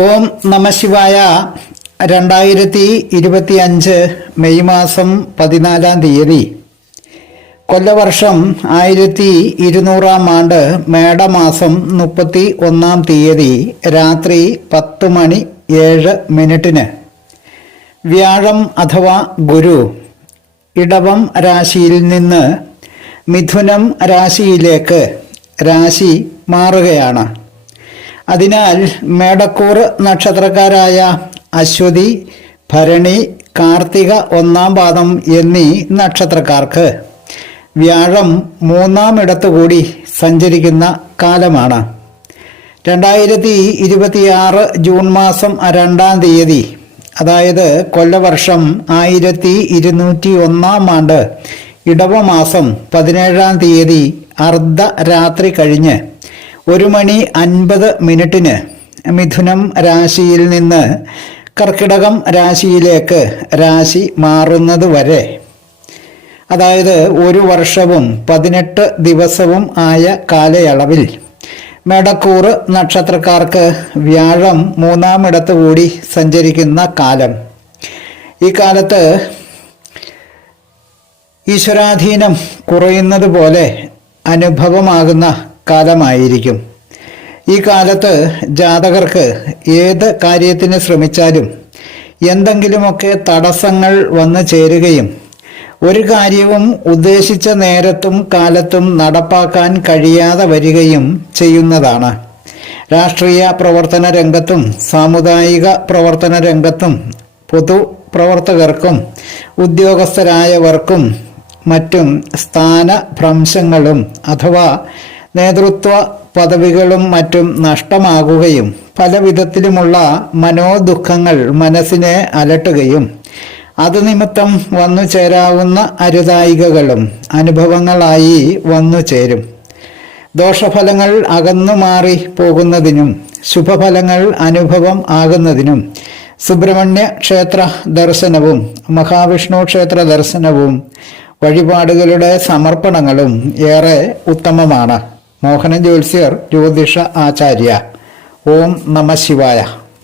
ഓം Namah Shivaya. 2025 May മാസം 14-ാം തീയതി, കൊല്ലവർഷം 1200-ാം ആണ്ട് മേടമാസം 31-ാം തീയതി രാത്രി 10:07 വ്യാഴം അഥവാ ഗുരു ഇടവം രാശിയിൽ നിന്ന് മിഥുനം രാശിയിലേക്ക് രാശി മാറുകയാണ്. അതിനാൽ മേടക്കൂർ നക്ഷത്രക്കാരായ അശ്വതി, ഭരണി, കാർത്തിക 1-ാം പാദം എന്നീ നക്ഷത്രക്കാർക്ക് വ്യാഴം 3-ാം ഇടത്തുകൂടി സഞ്ചരിക്കുന്ന കാലമാണ്. 2026 ജൂൺ മാസം 2-ാം തീയതി, അതായത് കൊല്ലവർഷം 1201-ാം ആണ്ട് ഇടവമാസം 17-ാം തീയതി അർദ്ധരാത്രി കഴിഞ്ഞ് 1:50 മിഥുനം രാശിയിൽ നിന്ന് കർക്കിടകം രാശിയിലേക്ക് രാശി മാറുന്നത് വരെ, അതായത് 1 വർഷവും 18 ദിവസവും ആയ കാലയളവിൽ മേടക്കൂർ നക്ഷത്രക്കാർക്ക് വ്യാഴം 3-ാം ഇടത്തുകൂടി സഞ്ചരിക്കുന്ന കാലം. ഈ കാലത്ത് ഈശ്വരാധീനം കുറയുന്നത് പോലെ അനുഭവമാകുന്ന കാലമായിരിക്കും. ഈ കാലത്ത് ജാതകർക്ക് ഏത് കാര്യത്തിന് ശ്രമിച്ചാലും എന്തെങ്കിലുമൊക്കെ തടസ്സങ്ങൾ വന്നു ചേരുകയും ഒരു കാര്യവും ഉദ്ദേശിച്ച നേരത്തും കാലത്തും നടപ്പാക്കാൻ കഴിയാതെ വരികയും ചെയ്യുന്നതാണ്. രാഷ്ട്രീയ പ്രവർത്തന രംഗത്തും സാമുദായിക പ്രവർത്തന രംഗത്തും പൊതുപ്രവർത്തകർക്കും ഉദ്യോഗസ്ഥരായവർക്കും മറ്റും സ്ഥാനഭ്രംശങ്ങളും അഥവാ നേതൃത്വ പദവികളും മറ്റും നഷ്ടമാകുകയും പല വിധത്തിലുമുള്ള മനോദുഃഖങ്ങൾ മനസ്സിനെ അലട്ടുകയും അത് നിമിത്തം വന്നു ചേരാവുന്ന അരുതായികകളും അനുഭവങ്ങളായി വന്നു ചേരും. ദോഷഫലങ്ങൾ അകന്നു മാറി പോകുന്നതിനും ശുഭഫലങ്ങൾ അനുഭവം ആകുന്നതിനും സുബ്രഹ്മണ്യ ക്ഷേത്ര ദർശനവും മഹാവിഷ്ണു ക്ഷേത്ര ദർശനവും വഴിപാടുകളുടെ സമർപ്പണങ്ങളും ഏറെ ഉത്തമമാണ്. മോഹന ജ്യോത്സ്യർ, ജ്യോതിഷ ആചാര്യ. ഓം നമഃ ശിവായ.